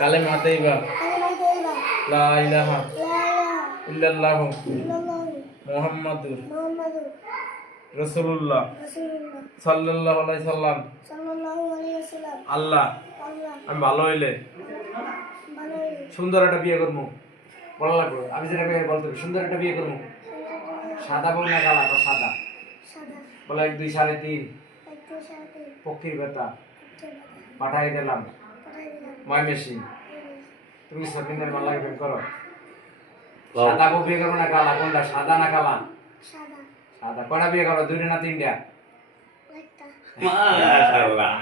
কালেমা তাইয়্যিবা লা ইলাহা ইল্লাল্লাহু মুহাম্মাদুর রাসূলুল্লাহ সাল্লাল্লাহু আলাইহি সাল্লাম। আল্লাহ আমি ভালো হইলে সুন্দর একটা বিয়ে করবো। বলা লাগবে আমি যেটা বলতে সুন্দর একটা বিয়ে করবো। সাদা বল না কালা? সাদা। বলে 1 2 3.5 পক্ষীর বেটা পাঠাই দিলাম ময় মেশিন। তুমি সেকেন্ডের মাল লাগে করো। সাদা বউ বিয়ে করবো না কালা? কোনটা, সাদা না কালা? সাদা। কটা বিয়ে করো? 2টা না 3টা? মাশাআল্লাহ।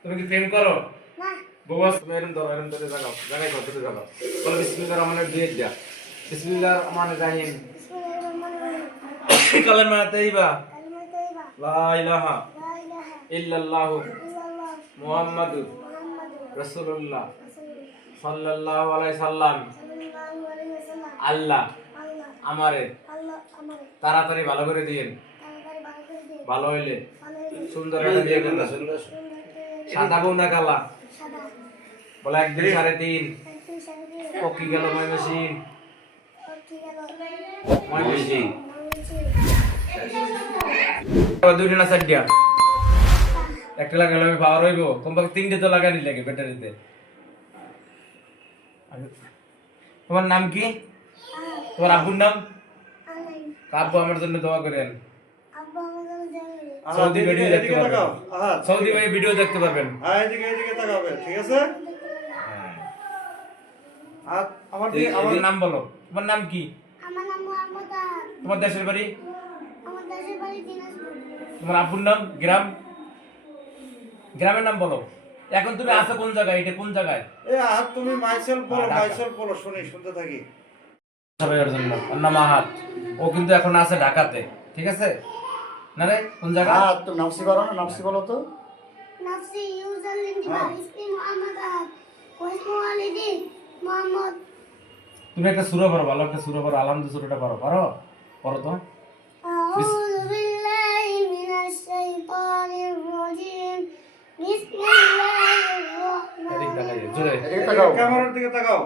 তুমি কি প্রেম করো? না। বস মেরুন ধরো, এরকম ধরে জাগাও, জাগাই কত ধরে জাগাও। বল বিসমিল্লাহির রহমানির রহিম দিয়ে যা। বিসমিল্লাহির রহমানির রহিম। কালেমা তাইয়্যিবা লা ইলাহা ইল্লাল্লাহু মুহাম্মাদুর রাসূলুল্লাহ সাল্লাল্লাহু আলাইহি সাল্লাম। আল্লাহ আমারে তাড়াতাড়ি ভালো করে দিয়েন। ভালো হইলে সুন্দর একটা বিয়ে করতে। সাদা বউ না কালা? বলে 1 2 3.5 পক্ষী গেল ময় মেশিন। ময় মেশিন 2টা না 4টা? একটা লাগালে আমি পাওয়ার হইব। কমপক্ষে 3টে তো লাগানি লাগে ব্যাটারিতে। তোমার নাম কি? তোমার আব্বুর নাম? আব্বু আমার জন্য দোয়া করেন। সৌদি ভিডিও দেখতে পারবেন। সৌদি ভাই ভিডিও দেখতে পারবেন। এদিকে তাকাবে, ঠিক আছে? আর আমার নাম বলো। তোমার নাম কি? আমার নাম মোহাম্মদ আহাদ। তোমার দেশের বাড়ি? আমার দেশের বাড়ি দিনাজপুর। তোমার আব্বুর নাম? গ্রাম? গ্রামের নাম বলো। এখন তুমি আছো কোন জায়গায়? এটা কোন জায়গায়? আহাদ তুমি মাইসেলফ বলো, শুনতে থাকি। সবাইয়ের জন্য ওর নাম আহাদ। ও কিন্তু এখন আছে ঢাকাতে, ঠিক আছে? না রে কোন জায়গা? তুমি নাফসি পারো না? নাফসি বলো তো। নাফসি ইউজালিন দিবা ইসমি মোহাম্মদ আহাদ ওয়াইসমু ওয়ালিদি মোহাম্মদ। তুমি একটা সূরা পড়ো, ভালো একটা সূরা পড়ো। আলহামদুলিল্লাহ সূরাটা পড়ো। পড়ো তো। আউযু বিল্লাহি মিনাশ শাইতানির রাজিম। বিসমিল্লাহির রহমানির রহিম। ক্যামেরার দিকে তাকাও।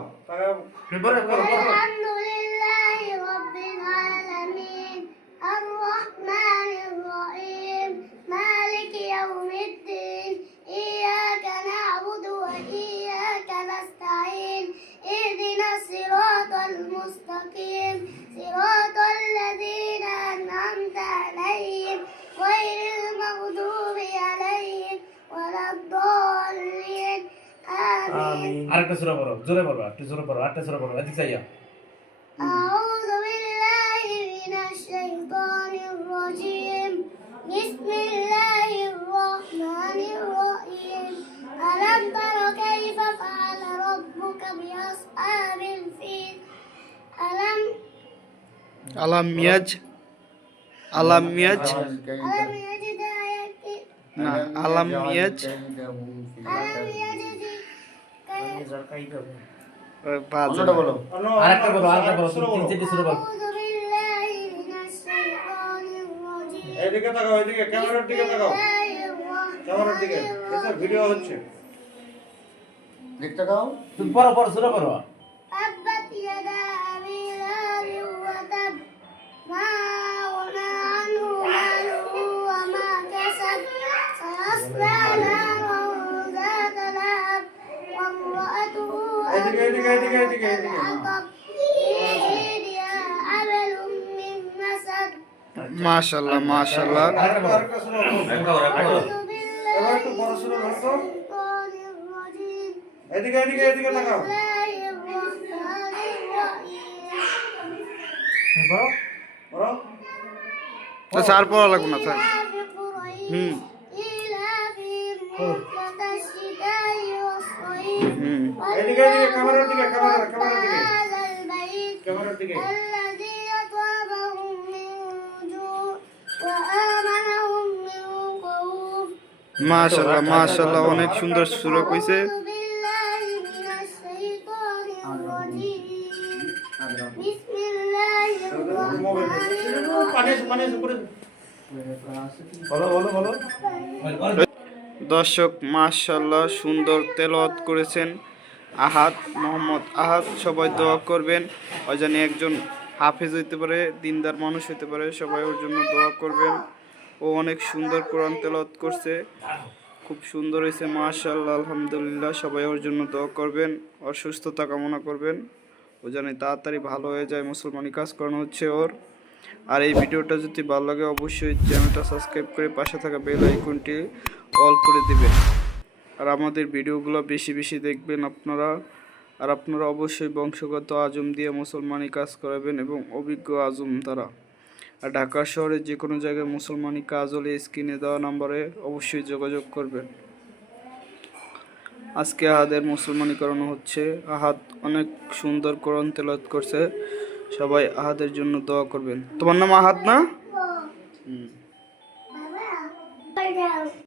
আলহামদুলিল্লাহি রাব্বিল আলামিন আর রহমানির রহিম মালিকি ইয়াউমিদ্দিন ইয়াকা না'বুদু ওয়া ইয়াকা নাস্তাঈন ইহদিনাস সিরাতাল মুস্তাকিম সিরাতাল লাযীনা আন'আমতা আলাইহিম গায়রিল মাগদুবি আলাইহিম ওয়ালাদ-দাল্লিন। আমিন। আরেকটা সূরা পড়ো, জোরে পড়ো, একটু জোরে পড়ো, আরেকটা সূরা পড়ো, এদিকে যাইয়া। أعوذ بالله من الشيطان الرجيم بسم الله الرحمن الرحيم ألم تر كيف فعل ربك بأصحاب الفيل ألم يجد আরেকটা বলো, আরেকটা বলো, তিন চারটে সূরা বলো। أعوذ بالله من الشيطان الرجيم এদিকে তাকাও, এদিকে ক্যামেরার দিকে তাকাও। ক্যামেরার দিকে। এটা ভিডিও হচ্ছে। দেখতে দাও। তুমি পড়ো সূরা পড়ো। تبت يدا أبي لهب وتب ما أغنى عنه ماله وما كسب سيصلى نارا ذات لهب وامرأته এদিকে। حطب في جيدها حبل من مسد মাশাআল্লাহ মাশাআল্লাহ। আরেকটা শোনো। أعوذ بالله এবার একটু বড় শোনো من ধরো। الشيطان الرجيم এদিকে তাকাও। بسم الله الرحمن الرحيم পড়ো। বড়। আচ্ছা আর পড়া লাগবে না স্যার। এদিকে ক্যামেরার দিকে। ক্যামেরার দিকে। মাশাআল্লাহ মাশাআল্লাহ, অনেক সুন্দর সূরা কইছে। পানি উপরে। বলো। দর্শক মাশাআল্লাহ সুন্দর তেলাওয়াত করেছেন আহাদ, মোহাম্মদ আহাদ। সবাই দোয়া করবেন, ও জানি একজন হাফেজ হইতে পারে, দিনদার মানুষ হইতে পারে, সবাই ওর জন্য দোয়া করবেন। ও অনেক সুন্দর কোরআন তেলাওয়াত করছে, খুব সুন্দর হয়েছে মাশাআল্লাহ, আলহামদুলিল্লাহ। সবাই ওর জন্য দোয়া করবেন, ওর সুস্থতা কামনা করবেন, ও জানি তাড়াতাড়ি ভালো হয়ে যায়। মুসলমানি কাজ করানো হচ্ছে ওর। আর এই ভিডিওটা যদি ভালো লাগে অবশ্যই চ্যানেলটা সাবস্ক্রাইব করে পাশে থাকা বেল আইকনটি অল করে দিবেন। আর আমাদের ভিডিওগুলো বেশি বেশি দেখবেন আপনারা। আর আপনারা অবশ্যই বংশগত আজম দিয়ে মুসলমানি কাজ করাবেন এবং অভিজ্ঞ আজম তারা। আর ঢাকা শহরে যে কোনো জায়গায় মুসলমানি কাজ হলে স্ক্রিনে দেওয়া নম্বরে অবশ্যই যোগাযোগ করবেন। আজকে আহাদের মুসলমানি করানো হচ্ছে। আহাদ অনেক সুন্দর কোরআন তেলাওয়াত করছে, সবাই আহাদের জন্য দোয়া করবেন। তোমার নাম আহাদ না? বাবা